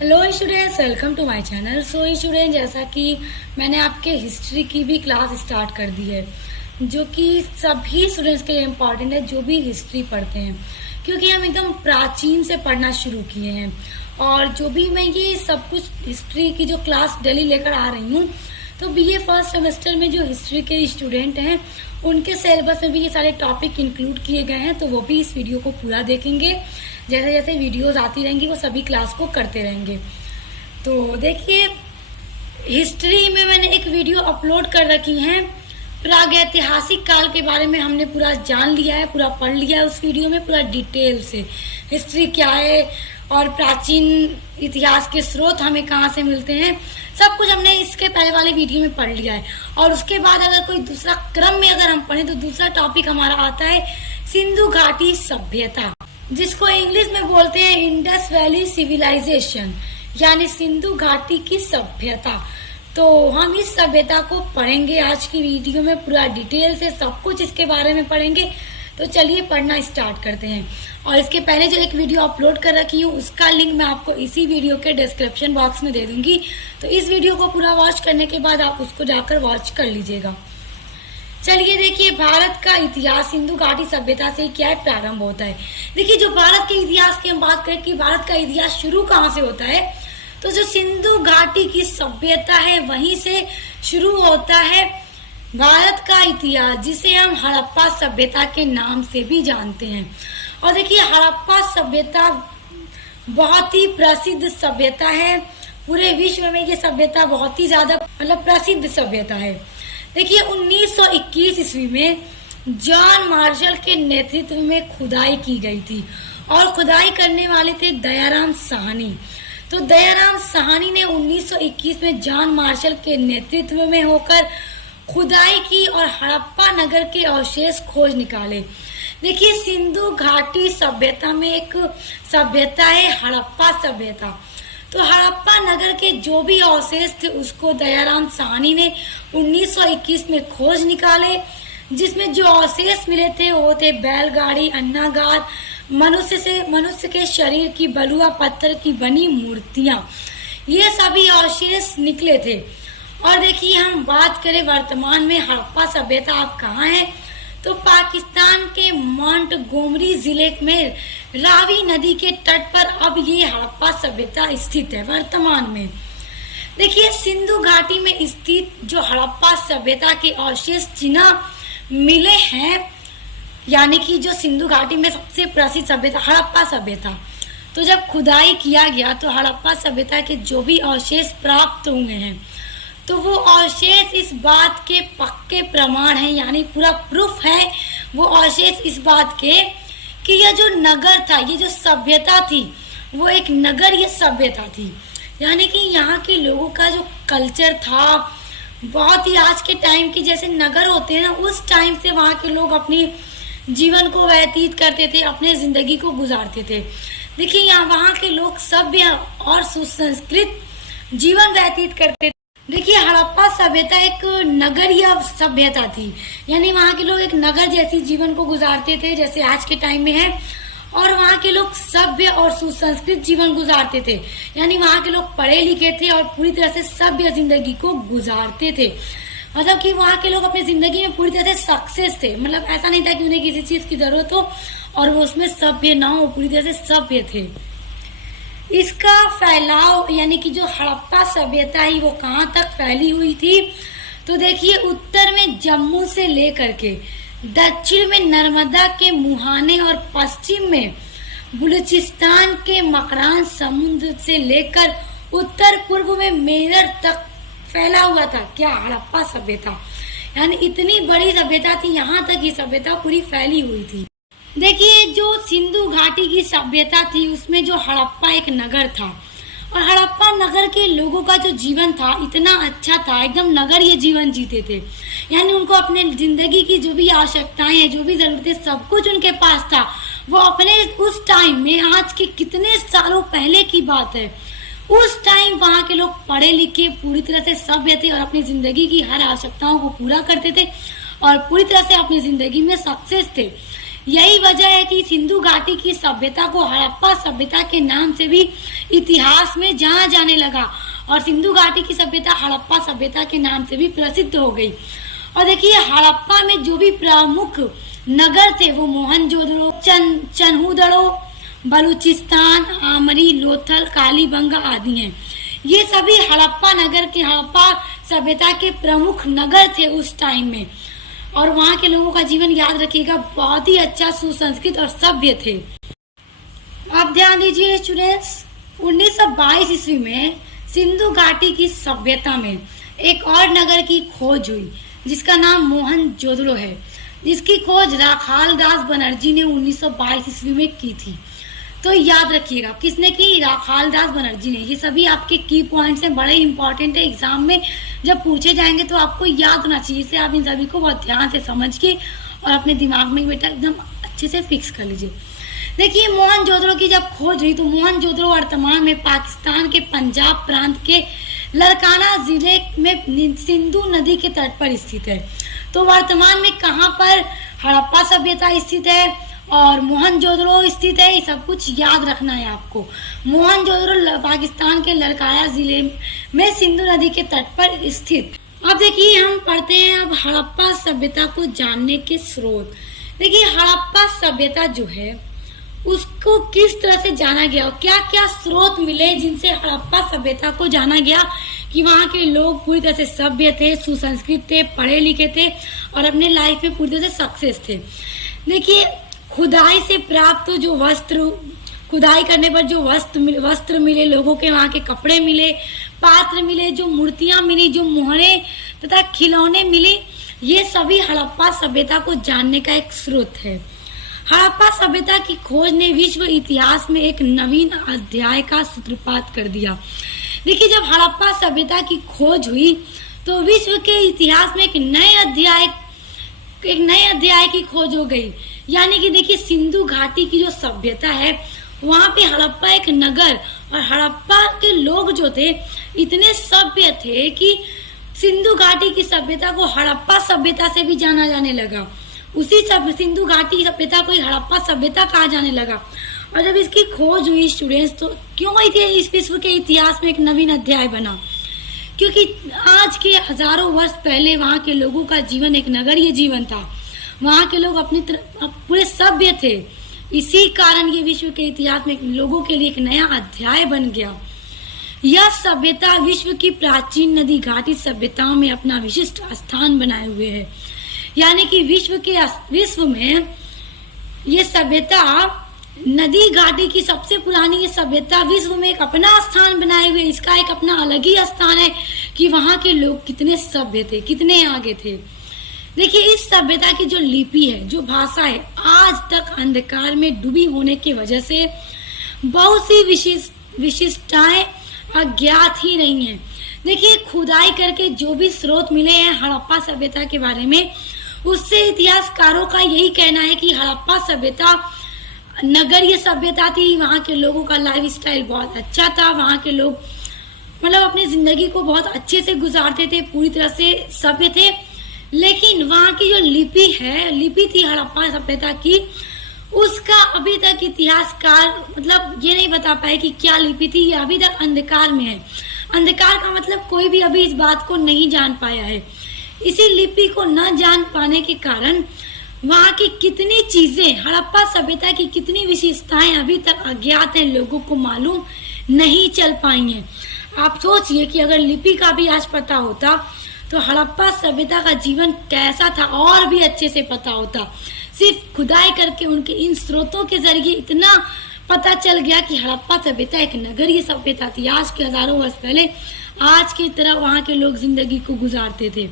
Hello students, welcome to my channel. So student, जैसा कि मैंने आपके हिस्ट्री की भी क्लास स्टार्ट कर दी है, जो कि सभी स्टूडेंट्स के लिए इम्पॉर्टेंट है जो भी हिस्ट्री पढ़ते हैं, क्योंकि हम एकदम प्राचीन से पढ़ना शुरू किए हैं। और जो भी मैं ये सब कुछ हिस्ट्री की जो क्लास डेली लेकर आ रही हूँ, तो बीए फर्स्ट सेमेस्टर में जो हिस्ट्री के स्टूडेंट हैं उनके सिलेबस में भी ये सारे टॉपिक इंक्लूड किए गए हैं, तो वो भी इस वीडियो को पूरा देखेंगे। जैसे जैसे वीडियोस आती रहेंगी वो सभी क्लास को करते रहेंगे। तो देखिए, हिस्ट्री में मैंने एक वीडियो अपलोड कर रखी है, प्रागैतिहासिक काल के बारे में हमने पूरा जान लिया है, पूरा पढ़ लिया है। उस वीडियो में पूरा डिटेल से हिस्ट्री क्या है और प्राचीन इतिहास के स्रोत हमें कहाँ से मिलते हैं, सब कुछ हमने इसके पहले वाले वीडियो में पढ़ लिया है। और उसके बाद अगर कोई दूसरा क्रम में अगर हम पढ़ें तो दूसरा टॉपिक हमारा आता है सिंधु घाटी सभ्यता, जिसको इंग्लिश में बोलते हैं इंडस वैली सिविलाइजेशन, यानी सिंधु घाटी की सभ्यता। तो हम इस सभ्यता को पढ़ेंगे आज की वीडियो में, पूरा डिटेल से सब कुछ इसके बारे में पढ़ेंगे। तो चलिए पढ़ना स्टार्ट करते हैं। और इसके पहले जो एक वीडियो अपलोड कर रखी हूँ उसका लिंक मैं आपको इसी वीडियो के डिस्क्रिप्शन बॉक्स में दे दूंगी, तो इस वीडियो को पूरा वॉच करने के बाद आप उसको जाकर वॉच कर लीजिएगा। चलिए देखिए, भारत का इतिहास सिंधु घाटी सभ्यता से क्या है प्रारंभ होता है। देखिए, जो भारत के इतिहास की हम बात करें कि भारत का इतिहास शुरू कहाँ से होता है, तो जो सिंधु घाटी की सभ्यता है वहीं से शुरू होता है भारत का इतिहास, जिसे हम हड़प्पा सभ्यता के नाम से भी जानते हैं। और देखिए, हड़प्पा सभ्यता बहुत ही प्रसिद्ध सभ्यता है, पूरे विश्व में ये सभ्यता बहुत ही ज्यादा प्रसिद्ध सभ्यता है। देखिए, 1921 ईस्वी में जॉन मार्शल के नेतृत्व में खुदाई की गई थी और खुदाई करने वाले थे दयाराम साहनी। तो दयाराम साहनी ने 1921 में जॉन मार्शल के नेतृत्व में होकर खुदाई की और हड़प्पा नगर के अवशेष खोज निकाले। देखिए, सिंधु घाटी सभ्यता में एक सभ्यता है हड़प्पा सभ्यता। तो हड़प्पा नगर के जो भी अवशेष थे उसको दयाराम साहनी ने 1921 में खोज निकाले, जिसमें जो अवशेष मिले थे वो थे बैलगाड़ी, अन्नागार, मनुष्य के शरीर की बलुआ पत्थर की बनी मूर्तियां, ये सभी अवशेष निकले थे। और देखिए, हम बात करें वर्तमान में हड़प्पा सभ्यता आप कहाँ है, तो पाकिस्तान के मोंटगोमरी जिले में रावी नदी के तट पर अब ये हड़प्पा सभ्यता स्थित है वर्तमान में। देखिए, सिंधु घाटी में स्थित जो हड़प्पा सभ्यता के अवशेष जिन्हें मिले हैं, यानी कि जो सिंधु घाटी में सबसे प्रसिद्ध सभ्यता हड़प्पा सभ्यता, तो जब खुदाई किया गया तो हड़प्पा सभ्यता के जो भी अवशेष प्राप्त हुए हैं तो वो अवशेष इस बात के पक्के प्रमाण हैं, यानी पूरा प्रूफ है वो अवशेष इस बात के कि यह जो नगर था, ये जो सभ्यता थी वो एक नगरीय सभ्यता थी। यानी कि यहाँ के लोगों का जो कल्चर था बहुत ही आज के टाइम के जैसे नगर होते हैं ना, उस टाइम से वहाँ के लोग अपनी जीवन को व्यतीत करते थे, अपने जिंदगी को गुजारते थे। देखिए, यहाँ वहाँ के लोग सभ्य और सुसंस्कृत जीवन व्यतीत करते थे। देखिए, हड़प्पा सभ्यता एक नगरीय सभ्यता थी, यानी वहाँ के लोग एक नगर जैसी जीवन को गुजारते थे जैसे आज के टाइम में है। और वहाँ के लोग सभ्य और सुसंस्कृत जीवन गुजारते थे, यानी वहाँ के लोग पढ़े लिखे थे और पूरी तरह से सभ्य जिंदगी को गुजारते थे। मतलब कि वहाँ के लोग अपनी जिंदगी में पूरी तरह से सक्सेस थे, मतलब ऐसा नहीं था कि उन्हें किसी चीज की जरूरत हो और वो उसमें सभ्य ना हो, पूरी तरह से सभ्य थे। इसका फैलाव यानी कि जो हड़प्पा सभ्यता है वो कहाँ तक फैली हुई थी, तो देखिए, उत्तर में जम्मू से लेकर के दक्षिण में नर्मदा के मुहाने और पश्चिम में बलूचिस्तान के मकरान समुद्र से लेकर उत्तर पूर्व में मेरठ तक फैला हुआ था क्या हड़प्पा सभ्यता। यानी इतनी बड़ी सभ्यता थी, यहाँ तक ये सभ्यता पूरी फैली हुई थी। देखिए, जो सिंधु घाटी की सभ्यता थी उसमें जो हड़प्पा एक नगर था और हड़प्पा नगर के लोगों का जो जीवन था इतना अच्छा था, एकदम नगरीय जीवन जीते थे। यानी उनको अपने जिंदगी की जो भी आवश्यकताएं हैं, जो भी जरूरतें, सब कुछ उनके पास था। वो अपने उस टाइम में, आज के कितने सालों पहले की बात है, उस टाइम वहाँ के लोग पढ़े लिखे पूरी तरह से सभ्य थे और अपनी जिंदगी की हर आवश्यकताओं को पूरा करते थे और पूरी तरह से अपनी जिंदगी में सक्सेस थे। यही वजह है कि सिंधु घाटी की सभ्यता को हड़प्पा सभ्यता के नाम से भी इतिहास में जाना जाने लगा और सिंधु घाटी की सभ्यता हड़प्पा सभ्यता के नाम से भी प्रसिद्ध हो गई। और देखिए हड़प्पा में जो भी प्रमुख नगर थे वो मोहनजोदड़ो, चन्हूदड़ो, बलूचिस्तान, आमरी, लोथल, कालीबंगा आदि हैं। ये सभी हड़प्पा नगर के हड़प्पा सभ्यता के प्रमुख नगर थे उस टाइम में। और वहाँ के लोगों का जीवन याद रखिएगा बहुत ही अच्छा, सुसंस्कृत और सभ्य थे। अब ध्यान दीजिए स्टूडेंट्स, 1922 ईस्वी में सिंधु घाटी की सभ्यता में एक और नगर की खोज हुई जिसका नाम मोहनजोदड़ो है, जिसकी खोज राखाल दास बनर्जी ने 1922 ईस्वी में की थी। तो याद रखिएगा किसने की, राखाल दास बनर्जी ने। ये सभी आपके की पॉइंट्स हैं, बड़े इंपॉर्टेंट है, एग्जाम में जब पूछे जाएंगे तो आपको याद होना चाहिए। इसलिए आप इन सभी को बहुत ध्यान से समझ के और अपने दिमाग में बेटा एकदम अच्छे से फिक्स कर लीजिए। देखिए मोहनजोदड़ो की जब खोज हुई तो मोहनजोदड़ो वर्तमान में पाकिस्तान के पंजाब प्रांत के लड़काना जिले में सिंधु नदी के तट पर स्थित है। तो वर्तमान में कहाँ पर हड़प्पा सभ्यता स्थित है और मोहनजोदड़ो स्थित है, ये सब कुछ याद रखना है आपको। मोहनजोदड़ो पाकिस्तान के लड़काना जिले में सिंधु नदी के तट पर स्थित। अब देखिए हम पढ़ते हैं अब हड़प्पा सभ्यता को जानने के स्रोत। देखिए हड़प्पा सभ्यता जो है उसको किस तरह से जाना गया, क्या क्या स्रोत मिले जिनसे हड़प्पा सभ्यता को जाना गया कि वहाँ के लोग पूरी तरह से सभ्य थे, सुसंस्कृत थे, पढ़े लिखे थे और अपने लाइफ में पूरी तरह से सक्सेस थे। देखिए खुदाई से प्राप्त जो वस्त्र, खुदाई करने पर जो वस्त्र मिले लोगों के, वहाँ के कपड़े मिले, पात्र मिले, जो मूर्तियां मिली, जो मोहरे तथा खिलौने मिले, ये सभी हड़प्पा सभ्यता को जानने का एक स्रोत है। हड़प्पा सभ्यता की खोज ने विश्व इतिहास में एक नवीन अध्याय का सूत्रपात कर दिया। देखिए जब हड़प्पा सभ्यता की खोज हुई तो विश्व के इतिहास में एक नए अध्याय की खोज हो गई। यानी कि देखिए सिंधु घाटी की जो सभ्यता है वहाँ पे हड़प्पा एक नगर और हड़प्पा के लोग जो थे इतने सभ्य थे कि सिंधु घाटी की सभ्यता को हड़प्पा सभ्यता से भी जाना जाने लगा। उसी सिंधु घाटी सभ्यता को हड़प्पा सभ्यता कहा जाने लगा। और जब इसकी खोज हुई स्टूडेंट्स तो क्यों इस विश्व के इतिहास में एक नवीन अध्याय बना, क्योंकि आज के हजारों वर्ष पहले वहाँ के लोगों का जीवन एक नगरीय जीवन था। वहाँ के लोग अपनी पूरे सभ्य थे। इसी कारण ये विश्व के इतिहास में लोगों के लिए एक नया अध्याय बन गया। यह सभ्यता विश्व की प्राचीन नदी घाटी सभ्यताओं में अपना विशिष्ट स्थान बनाए हुए है। यानी कि विश्व में ये सभ्यता नदी घाटी की सबसे पुरानी ये सभ्यता विश्व में एक अपना स्थान बनाए हुए, इसका एक अपना अलग ही स्थान है कि वहाँ के लोग कितने सभ्य थे, कितने आगे थे। देखिए इस सभ्यता की जो लिपि है, जो भाषा है, आज तक अंधकार में डूबी होने की वजह से बहुत सी विशिष्टताएं अज्ञात ही नहीं है। देखिए खुदाई करके जो भी स्रोत मिले हैं हड़प्पा सभ्यता के बारे में, उससे इतिहासकारों का यही कहना है कि हड़प्पा सभ्यता नगरीय सभ्यता थी। वहाँ के लोगों का लाइफ स्टाइल बहुत अच्छा था। वहाँ के लोग मतलब अपनी जिंदगी को बहुत अच्छे से गुजारते थे, पूरी तरह से सभ्य थे। लेकिन वहाँ की जो लिपि थी हड़प्पा सभ्यता की, उसका अभी तक इतिहासकार मतलब ये नहीं बता पाए कि क्या लिपि थी। ये अभी तक अंधकार में है। अंधकार का मतलब कोई भी अभी इस बात को नहीं जान पाया है। इसी लिपि को न जान पाने के कारण वहाँ की कितनी चीजें, हड़प्पा सभ्यता की कितनी विशेषताएं अभी तक अज्ञात हैं, लोगों को मालूम नहीं चल पाई हैं। आप सोचिए कि अगर लिपि का भी आज पता होता तो हड़प्पा सभ्यता का जीवन कैसा था और भी अच्छे से पता होता। सिर्फ खुदाई करके उनके इन स्रोतों के जरिए इतना पता चल गया कि हड़प्पा सभ्यता एक नगरीय सभ्यता थी। आज के हजारों वर्ष पहले आज की तरह वहाँ के लोग जिंदगी को गुजारते थे।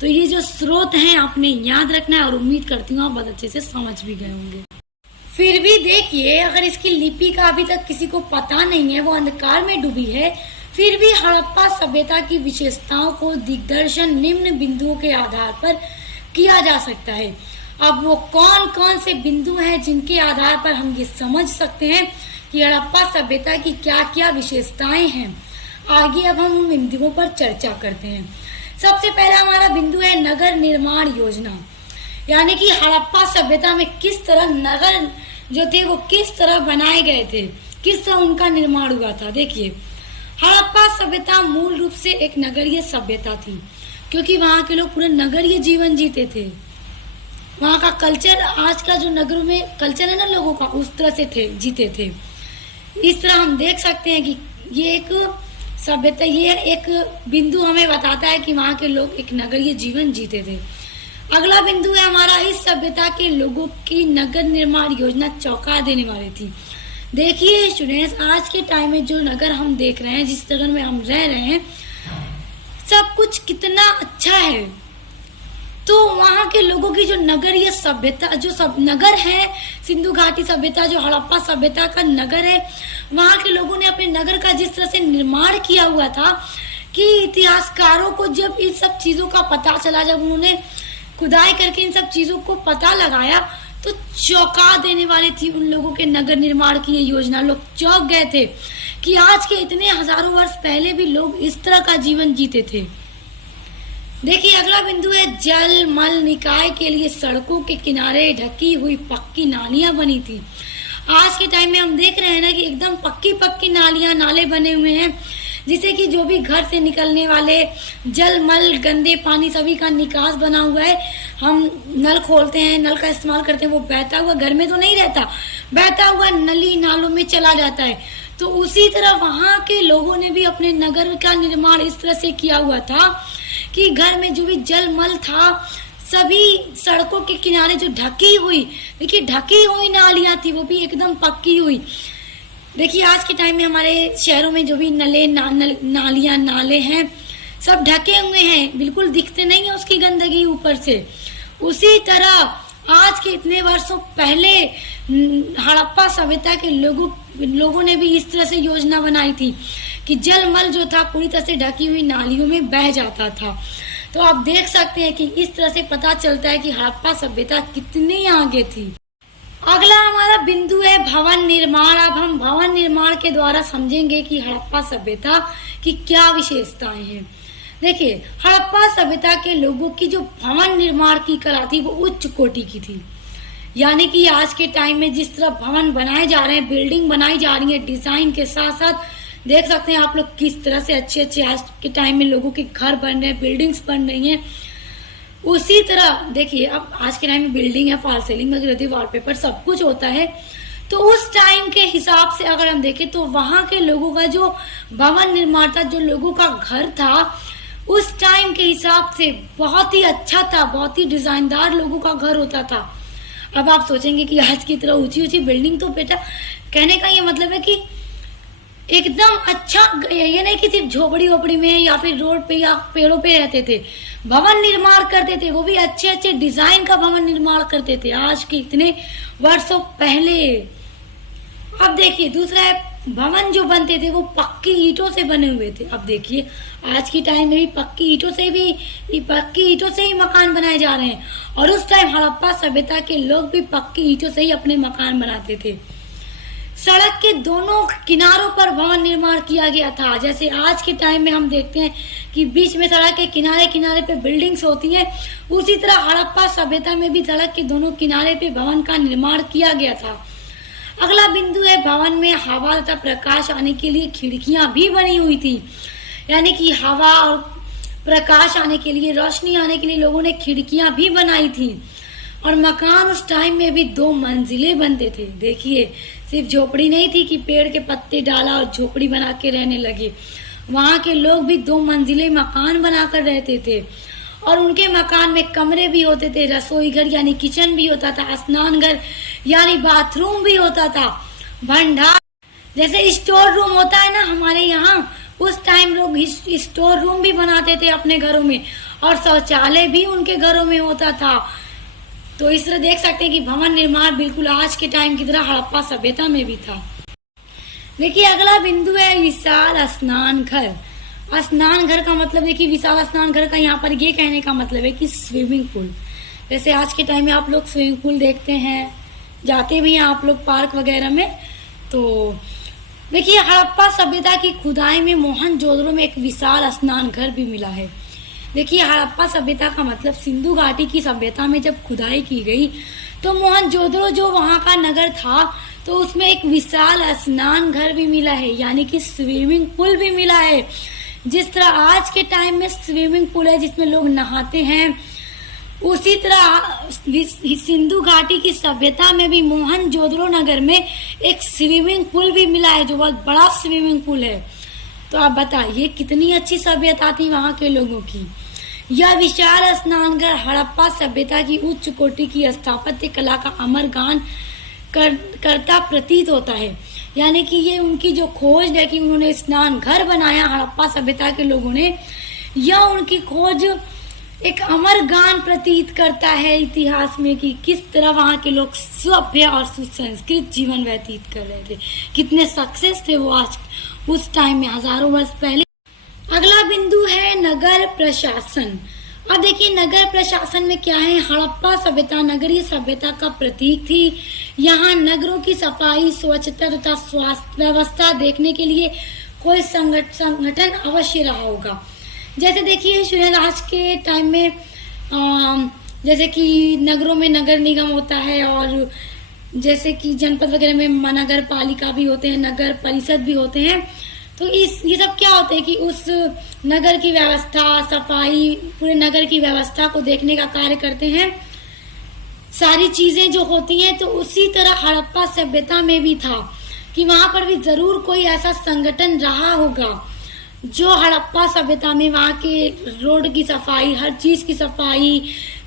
तो ये जो स्रोत हैं आपने याद रखना है और उम्मीद करती हूँ आप बहुत अच्छे से समझ भी गए होंगे। फिर भी देखिए अगर इसकी लिपि का अभी तक किसी को पता नहीं है, वो अंधकार में डूबी है, फिर भी हड़प्पा सभ्यता की विशेषताओं को दिग्दर्शन निम्न बिंदुओं के आधार पर किया जा सकता है। अब वो कौन कौन से बिंदु हैं जिनके आधार पर हम ये समझ सकते हैं कि हड़प्पा सभ्यता की क्या क्या विशेषताएं हैं, आगे अब हम उन बिंदुओं पर चर्चा करते हैं। सबसे पहला हमारा बिंदु है नगर निर्माण योजना। यानी कि हड़प्पा सभ्यता में किस तरह नगर जो थे वो किस तरह बनाए गए थे, किस तरह उनका निर्माण हुआ था। देखिए, हड़प्पा सभ्यता मूल रूप से एक नगरीय सभ्यता थी, क्योंकि वहाँ के लोग पूरे नगरीय जीवन जीते थे। वहाँ का कल्चर, आज का जो नगरों में कल्चर है ना लोगों का, उस तरह से जीते थे। इस तरह हम देख सकते हैं कि ये एक सभ्यता, ये एक बिंदु हमें बताता है कि वहाँ के लोग एक नगरीय जीवन जीते थे। अगला बिंदु है हमारा, इस सभ्यता के लोगों की नगर निर्माण योजना चौंका देने वाली थी। देखिए स्टूडेंट्स, आज के टाइम में जो नगर हम देख रहे हैं, जिस नगर में हम रह रहे हैं, सब कुछ कितना अच्छा है। तो वहाँ के लोगों की जो नगरीय सभ्यता, जो सब नगर है, सिंधु घाटी सभ्यता, जो हड़प्पा सभ्यता का नगर है, वहाँ के लोगों ने अपने नगर का जिस तरह से निर्माण किया हुआ था कि इतिहासकारों को जब इन सब चीजों का पता चला, जब उन्होंने खुदाई करके इन सब चीजों को पता लगाया, तो चौंका देने वाली थी उन लोगों के नगर निर्माण की ये योजना। लोग चौंक गए थे कि आज के इतने हजारों वर्ष पहले भी लोग इस तरह का जीवन जीते थे। देखिए अगला बिंदु है, जल मल निकाय के लिए सड़कों के किनारे ढकी हुई पक्की नालियां बनी थी। आज के टाइम में हम देख रहे हैं ना कि एकदम पक्की पक्की नालियां, नाले बने हुए हैं, जिससे कि जो भी घर से निकलने वाले जल मल गंदे पानी सभी का निकास बना हुआ है। हम नल खोलते हैं, नल का इस्तेमाल करते हैं, वो बहता हुआ घर में तो नहीं रहता, बहता हुआ नली नालों में चला जाता है। तो उसी तरह वहां के लोगों ने भी अपने नगर का निर्माण इस तरह से किया हुआ था कि घर में जो भी जल मल था, सभी सड़कों के किनारे जो ढकी हुई, देखिए ढकी हुई नालियां थी, वो भी एकदम पक्की हुई। देखिए आज के टाइम में हमारे शहरों में जो भी नालियां नाले हैं, सब ढके हुए हैं, बिल्कुल दिखते नहीं है उसकी गंदगी ऊपर से। उसी तरह आज के इतने वर्षों पहले हड़प्पा सभ्यता के लोगों ने भी इस तरह से योजना बनाई थी कि जल मल जो था पूरी तरह से ढकी हुई नालियों में बह जाता था। तो आप देख सकते हैं कि इस तरह से पता चलता है कि हड़प्पा सभ्यता कितनी आगे थी। अगला हमारा बिंदु है भवन निर्माण। अब हम भवन निर्माण के द्वारा समझेंगे कि हड़प्पा सभ्यता की क्या विशेषताएं हैं। देखिए हड़प्पा सभ्यता के लोगों की जो भवन निर्माण की कला थी वो उच्च कोटि की थी। यानी कि आज के टाइम में जिस तरह भवन बनाए जा रहे हैं, बिल्डिंग बनाई जा रही है, डिजाइन के साथ साथ देख सकते हैं आप लोग किस तरह से अच्छे अच्छे आज के टाइम में लोगों के घर बन रहे हैं, बिल्डिंग्स बन रही हैं। उसी तरह देखिए अब आज के टाइम में बिल्डिंग है, फॉल सीलिंग वगैरह, वॉलपेपर सब कुछ होता है। तो उस टाइम के हिसाब से अगर हम देखें तो वहां के लोगों का जो भवन निर्माण था, जो लोगों का घर था, उस टाइम के हिसाब से बहुत ही अच्छा था, बहुत ही डिजाइनदार लोगों का घर होता था। अब आप सोचेंगे कि आज की तरह ऊंची ऊंची बिल्डिंग, तो बेटा कहने का ये मतलब है कि एकदम अच्छा, ये नहीं कि सिर्फ झोपड़ी वोपड़ी में या फिर रोड पे या पेड़ों पे रहते थे, भवन निर्माण करते थे, वो भी अच्छे अच्छे डिजाइन का भवन निर्माण करते थे आज के इतने वर्षों पहले। अब देखिए दूसरा है, भवन जो बनते थे वो पक्की ईंटों से बने हुए थे। अब देखिए आज की टाइम में भी पक्की ईंटों से ही मकान बनाए जा रहे हैं, और उस टाइम हड़प्पा सभ्यता के लोग भी पक्की ईंटों से ही अपने मकान बनाते थे। सड़क के दोनों किनारों पर भवन निर्माण किया गया था। जैसे आज के टाइम में हम देखते हैं कि बीच में सड़क के किनारे किनारे पे बिल्डिंग्स होती हैं, उसी तरह हड़प्पा सभ्यता में भी सड़क के दोनों किनारे पे भवन का निर्माण किया गया था। अगला बिंदु है, भवन में हवा तथा प्रकाश आने के लिए खिड़कियां भी बनी हुई थी। यानी कि हवा और प्रकाश आने के लिए, रोशनी आने के लिए लोगों ने खिड़कियां भी बनाई थी। और मकान उस टाइम में भी 2 मंजिले बनते थे। देखिए सिर्फ झोपड़ी नहीं थी कि पेड़ के पत्ते डाला और झोपड़ी बना के रहने लगे, वहां के लोग भी 2 मंजिले मकान बनाकर रहते थे। और उनके मकान में कमरे भी होते थे, रसोई घर यानी किचन भी होता था, स्नान घर यानी बाथरूम भी होता था, भंडार जैसे स्टोर रूम होता है ना हमारे यहाँ, उस टाइम लोग स्टोर रूम भी बनाते थे अपने घरों में, और शौचालय भी उनके घरों में होता था। तो इस तरह देख सकते हैं कि भवन निर्माण बिल्कुल आज के टाइम की तरह हड़प्पा सभ्यता में भी था। देखिए अगला बिंदु है विशाल स्नान घर। स्नान घर का मतलब देखिए, विशाल स्नान घर का यहाँ पर ये कहने का मतलब है कि स्विमिंग पूल। जैसे आज के टाइम में आप लोग स्विमिंग पूल देखते हैं, जाते भी हैं आप लोग पार्क वगैरह में। तो देखिए हड़प्पा सभ्यता की खुदाई में मोहनजोदड़ो में एक विशाल स्नान घर भी मिला है। देखिए, हड़प्पा सभ्यता का मतलब सिंधु घाटी की सभ्यता में जब खुदाई की गई तो मोहनजोदड़ो जो वहाँ का नगर था, तो उसमें एक विशाल स्नान घर भी मिला है, यानी कि स्विमिंग पूल भी मिला है। जिस तरह आज के टाइम में स्विमिंग पूल है जिसमें लोग नहाते हैं, उसी तरह सिंधु घाटी की सभ्यता में भी मोहनजोदड़ो नगर में एक स्विमिंग पूल भी मिला है, जो बहुत बड़ा स्विमिंग पूल है। तो आप बताइए कितनी अच्छी सभ्यता थी वहां के लोगों की। यह विशाल स्नानघर हड़प्पा सभ्यता की उच्च कोटि की स्थापत्य कला का अमर गान करता प्रतीत होता है। यानी कि ये उनकी जो खोज है कि उन्होंने स्नान घर बनाया हड़प्पा सभ्यता के लोगों ने, यह उनकी खोज एक अमर गान प्रतीत करता है इतिहास में कि किस तरह वहाँ के लोग सभ्य और सुसंस्कृत जीवन व्यतीत कर रहे थे, कितने सक्सेस थे वो आज उस टाइम में, हजारों वर्ष पहले। अगला बिंदु है नगर प्रशासन। अब देखिए नगर प्रशासन में क्या है। हड़प्पा सभ्यता नगरीय सभ्यता का प्रतीक थी। यहाँ नगरों की सफाई, स्वच्छता तथा स्वास्थ्य व्यवस्था देखने के लिए कोई संगठन अवश्य रहा होगा। जैसे देखिए स्टूडेंट, आज के टाइम में जैसे कि नगरों में नगर निगम होता है, और जैसे कि जनपद वगैरह में नगर पालिका भी होते हैं, नगर परिषद भी होते हैं। तो ये सब क्या होते हैं कि उस नगर की व्यवस्था, सफाई, पूरे नगर की व्यवस्था को देखने का कार्य करते हैं, सारी चीजें जो होती हैं। तो उसी तरह हड़प्पा सभ्यता में भी था कि वहां पर भी जरूर कोई ऐसा संगठन रहा होगा जो हड़प्पा सभ्यता में वहाँ के रोड की सफाई, हर चीज की सफाई,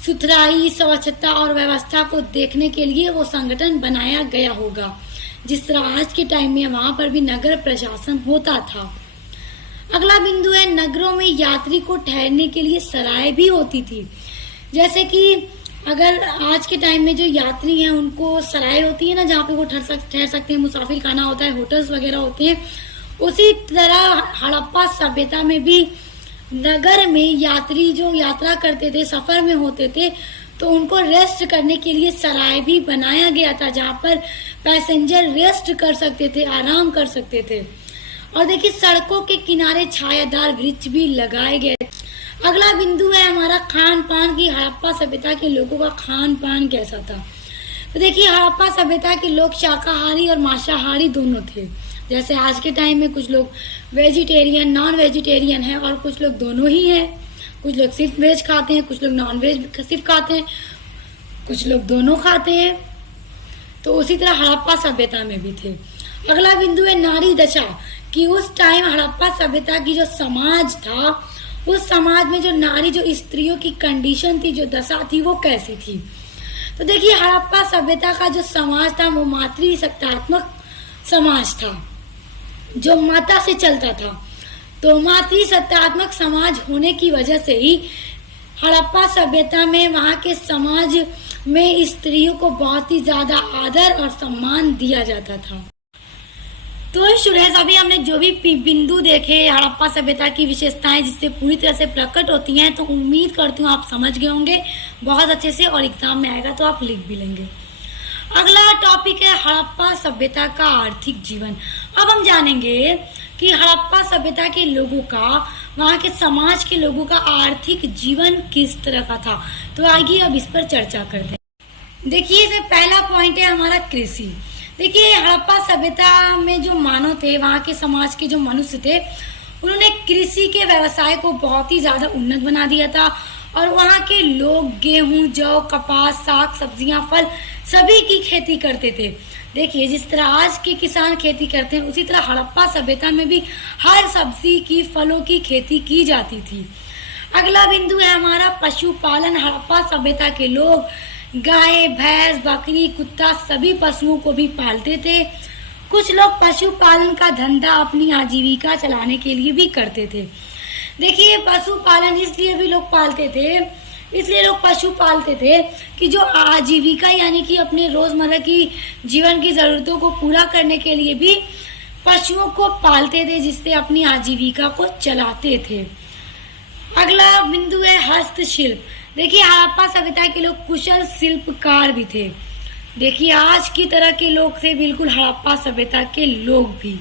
सुथराई, स्वच्छता और व्यवस्था को देखने के लिए वो संगठन बनाया गया होगा। जिस तरह आज के टाइम में वहां पर भी नगर प्रशासन होता था। अगला बिंदु है नगरों में यात्री को ठहरने के लिए सराय भी होती थी। जैसे कि अगर आज के टाइम में जो यात्री हैं उनको सराय होती है ना, जहाँ पे वो ठहर सकते हैं, मुसाफिर खाना होता है, होटल्स वगैरह होते हैं। उसी तरह हड़प्पा सभ्यता में भी नगर में यात्री जो यात्रा करते थे, सफर में होते थे, तो उनको रेस्ट करने के लिए सराय भी बनाया गया था, जहाँ पर पैसेंजर रेस्ट कर सकते थे, आराम कर सकते थे। और देखिए सड़कों के किनारे छायादार वृक्ष भी लगाए गए। अगला बिंदु है हमारा खान पान की। हड़प्पा सभ्यता के लोगों का खान पान कैसा था। तो देखिए हड़प्पा सभ्यता के लोग शाकाहारी और मांसाहारी दोनों थे। जैसे आज के टाइम में कुछ लोग वेजिटेरियन, नॉन वेजिटेरियन है, और कुछ लोग दोनों ही हैं। कुछ लोग सिर्फ वेज खाते हैं, कुछ लोग नॉन वेज सिर्फ खाते हैं, कुछ लोग दोनों खाते हैं। तो उसी तरह हड़प्पा सभ्यता में भी थे। अगला बिंदु है नारी दशा, कि उस टाइम हड़प्पा सभ्यता की जो समाज था, उस समाज में जो नारी, जो स्त्रियों की कंडीशन थी, जो दशा थी, वो कैसी थी। तो देखिए हड़प्पा सभ्यता का जो समाज था वो मातृसत्तात्मक समाज था, जो माता से चलता था। तो मातृसत्तात्मक समाज होने की वजह से ही हड़प्पा सभ्यता में वहाँ के समाज में स्त्रियों को बहुत ही ज्यादा आदर और सम्मान दिया जाता था। तो स्टूडेंट्स, अभी हमने जो भी बिंदु देखे हड़प्पा सभ्यता की विशेषताएं जिससे पूरी तरह से प्रकट होती हैं, तो उम्मीद करती हूँ आप समझ गए होंगे बहुत अच्छे से, और एग्जाम में आएगा तो आप लिख भी लेंगे। अगला टॉपिक है हड़प्पा सभ्यता का आर्थिक जीवन। अब हम जानेंगे कि हड़प्पा सभ्यता के लोगों का, वहाँ के समाज के लोगों का आर्थिक जीवन किस तरह का था। तो आइए अब इस पर चर्चा करते हैं। देखिए इसमें पहला पॉइंट है हमारा कृषि। देखिए हड़प्पा सभ्यता में जो मानव थे, वहाँ के समाज के जो मनुष्य थे, उन्होंने कृषि के व्यवसाय को बहुत ही ज्यादा उन्नत बना दिया था, और वहाँ के लोग गेहूं, जौ, कपास, साग, सब्जियां, फल सभी की खेती करते थे। देखिए जिस तरह आज के किसान खेती करते हैं, उसी तरह हड़प्पा सभ्यता में भी हर सब्जी की, फलों की खेती की जाती थी। अगला बिंदु है हमारा पशुपालन। हड़प्पा सभ्यता के लोग गाय, भैंस, बकरी, कुत्ता सभी पशुओं को भी पालते थे। कुछ लोग पशुपालन का धंधा अपनी आजीविका चलाने के लिए भी करते थे। देखिए पशुपालन इसलिए भी लोग पालते थे, इसलिए लोग पशु पालते थे कि जो आजीविका यानी कि अपने रोजमर्रा की जीवन की जरूरतों को पूरा करने के लिए भी पशुओं को पालते थे, जिससे अपनी आजीविका को चलाते थे। अगला बिंदु है हस्तशिल्प। देखिए हड़प्पा सभ्यता के लोग कुशल शिल्पकार भी थे। देखिए आज की तरह के लोग थे बिल्कुल हड़प्पा सभ्यता के लोग भी।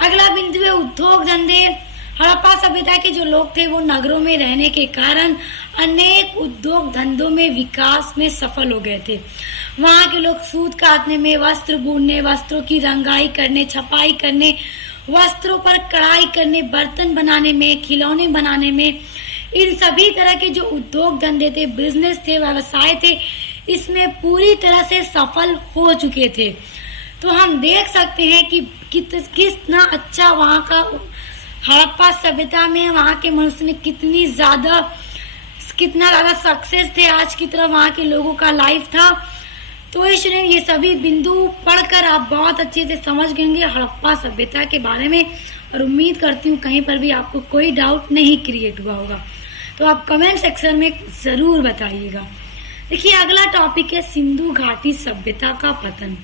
अगला बिंदु है उद्योग धंधे। हड़प्पा सभ्यता के जो लोग थे वो नगरों में रहने के कारण अनेक उद्योग धंधों में विकास में सफल हो गए थे। वहाँ के लोग सूत काटने में, वस्त्र बुनने, वस्त्रों की रंगाई करने, छपाई करने, वस्त्रों पर कढ़ाई करने, बर्तन बनाने में, खिलौने बनाने में, इन सभी तरह के जो उद्योग धंधे थे, बिजनेस थे, व्यवसाय थे, इसमें पूरी तरह से सफल हो चुके थे। तो हम देख सकते हैं कि कितना अच्छा वहाँ का हड़प्पा सभ्यता में वहाँ के मनुष्य ने कितना ज़्यादा सक्सेस थे। आज की तरह वहाँ के लोगों का लाइफ था। तो इसलिए ये सभी बिंदु पढ़कर आप बहुत अच्छे से समझ गएंगे हड़प्पा सभ्यता के बारे में, और उम्मीद करती हूँ कहीं पर भी आपको कोई डाउट नहीं क्रिएट हुआ होगा। तो आप कमेंट सेक्शन में ज़रूर बताइएगा। देखिए अगला टॉपिक है सिंधु घाटी सभ्यता का पतन।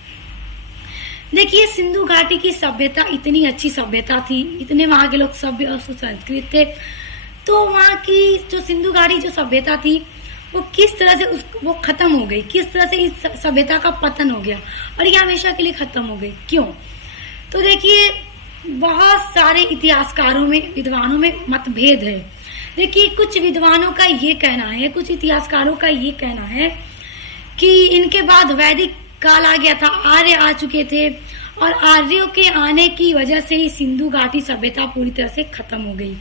देखिए सिंधु घाटी की सभ्यता इतनी अच्छी सभ्यता थी, इतने वहाँ के लोग सभ्य और सुसंस्कृत थे। तो वहाँ की जो सिंधु घाटी जो सभ्यता थी वो किस तरह से वो खत्म हो गई, किस तरह से इस सभ्यता का पतन हो गया और ये हमेशा के लिए खत्म हो गई, क्यों? तो देखिए बहुत सारे इतिहासकारों में, विद्वानों में मतभेद है। देखिए कुछ विद्वानों का ये कहना है, कुछ इतिहासकारों का ये कहना है कि इनके बाद वैदिक काल आ गया था, आर्य आ चुके थे और आर्यों के आने की वजह से ही सिंधु घाटी सभ्यता पूरी तरह से खत्म हो गई।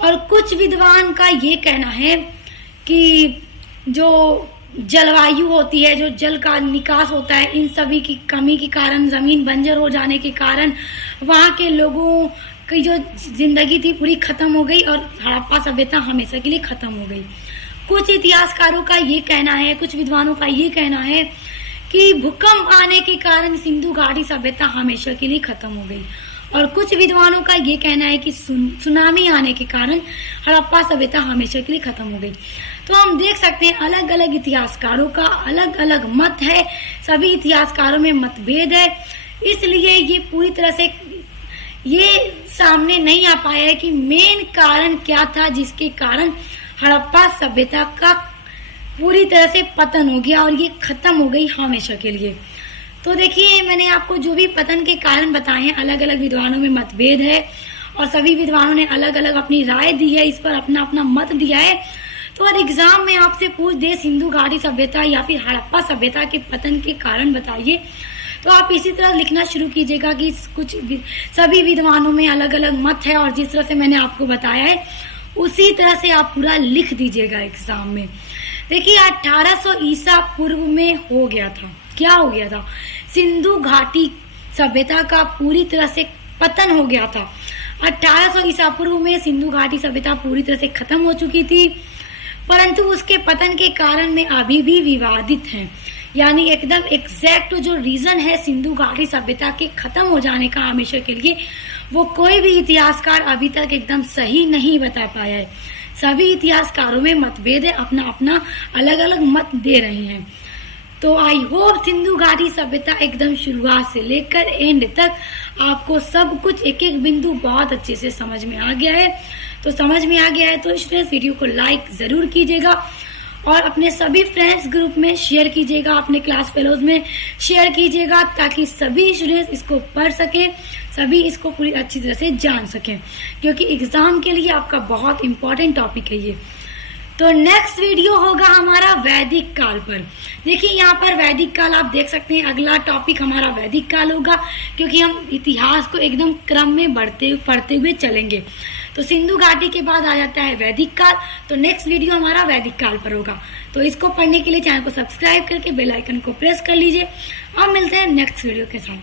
और कुछ विद्वान का ये कहना है कि जो जलवायु होती है, जो जल का निकास होता है, इन सभी की कमी के कारण, जमीन बंजर हो जाने के कारण वहाँ के लोगों की जो जिंदगी थी पूरी खत्म हो गई और हड़प्पा सभ्यता हमेशा के लिए खत्म हो गई। कुछ इतिहासकारों का ये कहना है, कुछ विद्वानों का ये कहना है कि भूकंप आने के कारण सिंधु घाटी सभ्यता हमेशा के लिए खत्म हो गई। और कुछ विद्वानों का ये कहना है कि सुनामी आने के कारण हड़प्पा सभ्यता हमेशा के लिए खत्म हो गई। तो हम देख सकते हैं अलग अलग इतिहासकारों का अलग अलग मत है, सभी इतिहासकारों में मतभेद है, इसलिए ये पूरी तरह से ये सामने नहीं आ पाया है कि मेन कारण क्या था जिसके कारण हड़प्पा सभ्यता का पूरी तरह से पतन हो गया और ये खत्म हो गई हमेशा के लिए। तो देखिए मैंने आपको जो भी पतन के कारण बताए हैं, अलग अलग विद्वानों में मतभेद है और सभी विद्वानों ने अलग अलग अपनी राय दी है, इस पर अपना अपना मत दिया है। तो अगर एग्जाम में आपसे पूछ दे सिंधु घाटी सभ्यता या फिर हड़प्पा सभ्यता के पतन के कारण बताइए, तो आप इसी तरह लिखना शुरू कीजिएगा कि कुछ सभी विद्वानों में अलग अलग मत है और जिस तरह से मैंने आपको बताया है उसी तरह से आप पूरा लिख दीजिएगा एग्जाम में। देखिए 1800 ईसा पूर्व में हो गया था, क्या हो गया था? सिंधु घाटी सभ्यता का पूरी तरह से पतन हो गया था। 1800 ईसा पूर्व में सिंधु घाटी सभ्यता पूरी तरह से खत्म हो चुकी थी, परंतु उसके पतन के कारण में अभी भी विवादित हैं। यानी एकदम एग्जैक्ट जो रीजन है सिंधु घाटी सभ्यता के खत्म हो जाने का हमेशा के लिए, वो कोई भी इतिहासकार अभी तक एकदम सही नहीं बता पाया है। सभी इतिहासकारों में मतभेद है, अपना अपना अलग अलग मत दे रहे हैं। तो आई होप सिंधु घाटी सभ्यता एकदम शुरुआत से लेकर एंड तक आपको सब कुछ एक एक बिंदु बहुत अच्छे से समझ में आ गया है। तो समझ में आ गया है तो इसलिए वीडियो को लाइक जरूर कीजिएगा और अपने सभी फ्रेंड्स ग्रुप में शेयर कीजिएगा, अपने क्लास फेलोज में शेयर कीजिएगा ताकि सभी स्टूडेंट्स इसको पढ़ सकें, सभी इसको पूरी अच्छी तरह से जान सकें, क्योंकि एग्जाम के लिए आपका बहुत इंपॉर्टेंट टॉपिक है ये। तो नेक्स्ट वीडियो होगा हमारा वैदिक काल पर। देखिए यहाँ पर वैदिक काल आप देख सकते हैं, अगला टॉपिक हमारा वैदिक काल होगा, क्योंकि हम इतिहास को एकदम क्रम में पढ़ते हुए चलेंगे। तो सिंधु घाटी के बाद आ जाता है वैदिक काल, तो नेक्स्ट वीडियो हमारा वैदिक काल पर होगा। तो इसको पढ़ने के लिए चैनल को सब्सक्राइब करके बेल आइकन को प्रेस कर लीजिए। अब मिलते हैं नेक्स्ट वीडियो के साथ।